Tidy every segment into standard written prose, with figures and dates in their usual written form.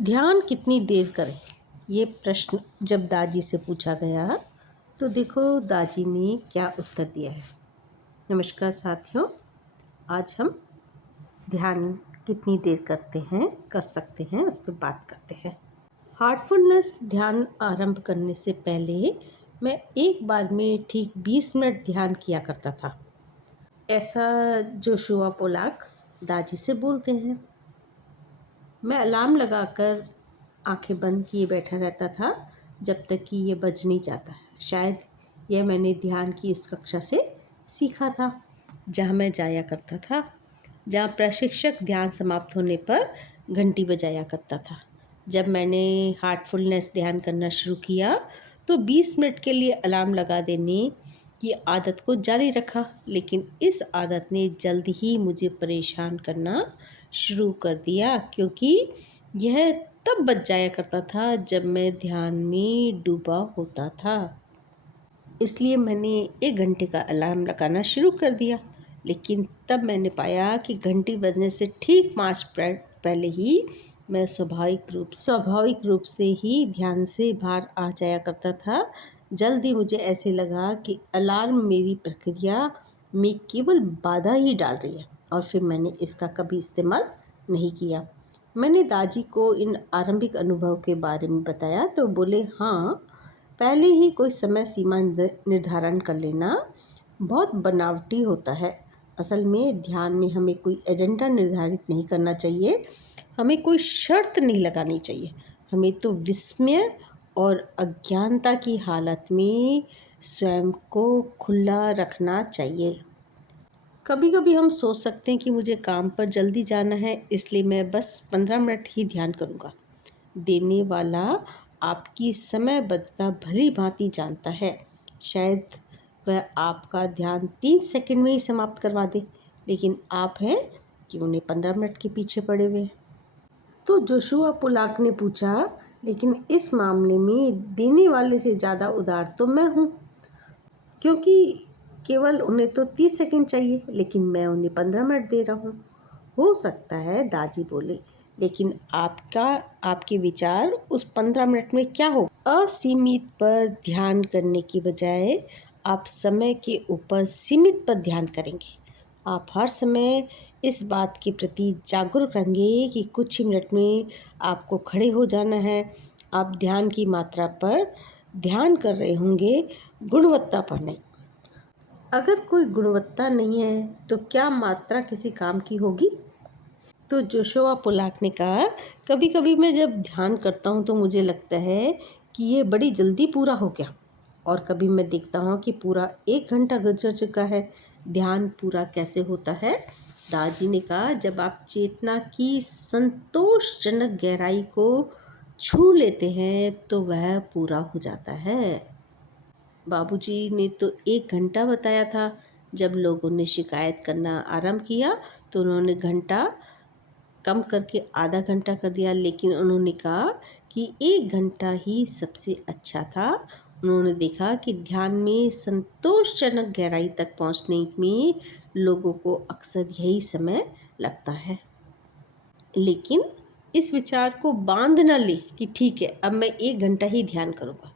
ध्यान कितनी देर करें, ये प्रश्न जब दादी से पूछा गया तो देखो दादी ने क्या उत्तर दिया है। नमस्कार साथियों, आज हम ध्यान कितनी देर कर सकते हैं उस पर बात करते हैं। हार्टफुलनेस ध्यान आरंभ करने से पहले मैं एक बार में ठीक 20 मिनट ध्यान किया करता था। ऐसा जोशुआ पोलाक दादी से बोलते हैं। मैं अलार्म लगाकर आंखें बंद किए बैठा रहता था जब तक कि ये बज नहीं जाता। शायद यह मैंने ध्यान की उस कक्षा से सीखा था जहाँ मैं जाया करता था, जहाँ प्रशिक्षक ध्यान समाप्त होने पर घंटी बजाया करता था। जब मैंने हार्टफुलनेस ध्यान करना शुरू किया तो 20 मिनट के लिए अलार्म लगा देने की आदत को जारी रखा, लेकिन इस आदत ने जल्द ही मुझे परेशान करना शुरू कर दिया, क्योंकि यह तब बच जाया करता था जब मैं ध्यान में डूबा होता था। इसलिए मैंने 1 घंटे का अलार्म लगाना शुरू कर दिया, लेकिन तब मैंने पाया कि घंटी बजने से ठीक 5 मिनट पहले ही मैं स्वाभाविक रूप से ही ध्यान से बाहर आ जाया करता था। जल्दी मुझे ऐसे लगा कि अलार्म मेरी प्रक्रिया में केवल बाधा ही डाल रही है, और फिर मैंने इसका कभी इस्तेमाल नहीं किया। मैंने दादी को इन आरंभिक अनुभव के बारे में बताया तो बोले, हाँ, पहले ही कोई समय सीमा निर्धारण कर लेना बहुत बनावटी होता है। असल में ध्यान में हमें कोई एजेंडा निर्धारित नहीं करना चाहिए, हमें कोई शर्त नहीं लगानी चाहिए। हमें तो विस्मय और अज्ञानता की हालत में स्वयं को खुला रखना चाहिए। कभी कभी हम सोच सकते हैं कि मुझे काम पर जल्दी जाना है, इसलिए मैं बस 15 मिनट ही ध्यान करूँगा। देने वाला आपकी समयबद्धता भली भांति जानता है। शायद वह आपका ध्यान 30 सेकंड में ही समाप्त करवा दे, लेकिन आप हैं कि उन्हें 15 मिनट के पीछे पड़े हुए। तो जोशुआ पोलाक ने पूछा, लेकिन इस मामले में देने वाले से ज़्यादा उदार तो मैं हूँ, क्योंकि केवल उन्हें तो 30 सेकंड चाहिए, लेकिन मैं उन्हें 15 मिनट दे रहा हूँ। हो सकता है, दादी बोले, लेकिन आपके विचार उस 15 मिनट में क्या हो? असीमित पर ध्यान करने की बजाय आप समय के ऊपर सीमित पर ध्यान करेंगे। आप हर समय इस बात के प्रति जागरूक रहेंगे कि कुछ ही मिनट में आपको खड़े हो जाना है। आप ध्यान की मात्रा पर ध्यान कर रहे होंगे, गुणवत्ता पर नहीं। अगर कोई गुणवत्ता नहीं है तो क्या मात्रा किसी काम की होगी? तो जोशुआ पोलाक ने कहा, कभी कभी मैं जब ध्यान करता हूँ तो मुझे लगता है कि ये बड़ी जल्दी पूरा हो गया, और कभी मैं देखता हूँ कि पूरा 1 घंटा गुजर चुका है। ध्यान पूरा कैसे होता है? दादी ने कहा, जब आप चेतना की संतोषजनक गहराई को छू लेते हैं तो वह पूरा हो जाता है। बाबूजी ने तो 1 घंटा बताया था। जब लोगों ने शिकायत करना आरंभ किया तो उन्होंने घंटा कम करके आधा घंटा कर दिया, लेकिन उन्होंने कहा कि 1 घंटा ही सबसे अच्छा था। उन्होंने देखा कि ध्यान में संतोषजनक गहराई तक पहुंचने में लोगों को अक्सर यही समय लगता है। लेकिन इस विचार को बांध न ले कि ठीक है, अब मैं 1 घंटा ही ध्यान करूँगा।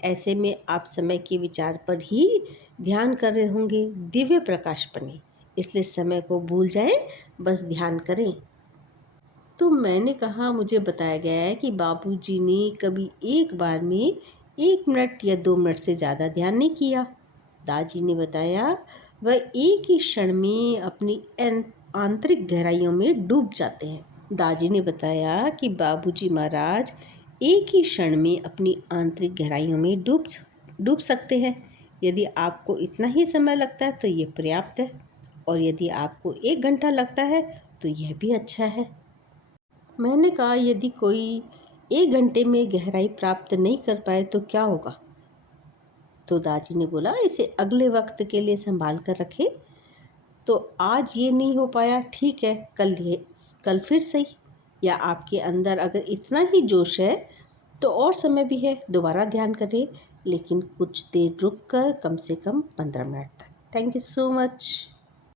ऐसे में आप समय के विचार पर ही ध्यान कर रहे होंगे, दिव्य प्रकाश पर नहीं। इसलिए समय को भूल जाएं, बस ध्यान करें। तो मैंने कहा, मुझे बताया गया है कि बाबूजी ने कभी एक बार में 1 मिनट या 2 मिनट से ज़्यादा ध्यान नहीं किया। दादी ने बताया, वह एक ही क्षण में अपनी आंतरिक गहराइयों में डूब जाते हैं। दादी ने बताया कि बाबूजी महाराज एक ही क्षण में अपनी आंतरिक गहराइयों में डूब सकते हैं। यदि आपको इतना ही समय लगता है तो ये पर्याप्त है, और यदि आपको 1 घंटा लगता है तो यह भी अच्छा है। मैंने कहा, यदि कोई 1 घंटे में गहराई प्राप्त नहीं कर पाए तो क्या होगा? तो दादी ने बोला, इसे अगले वक्त के लिए संभाल कर रखे। तो आज ये नहीं हो पाया, ठीक है, कल फिर सही। या आपके अंदर अगर इतना ही जोश है तो और समय भी है, दोबारा ध्यान करें, लेकिन कुछ देर रुक कर, कम से कम 15 मिनट तक। Thank you so much.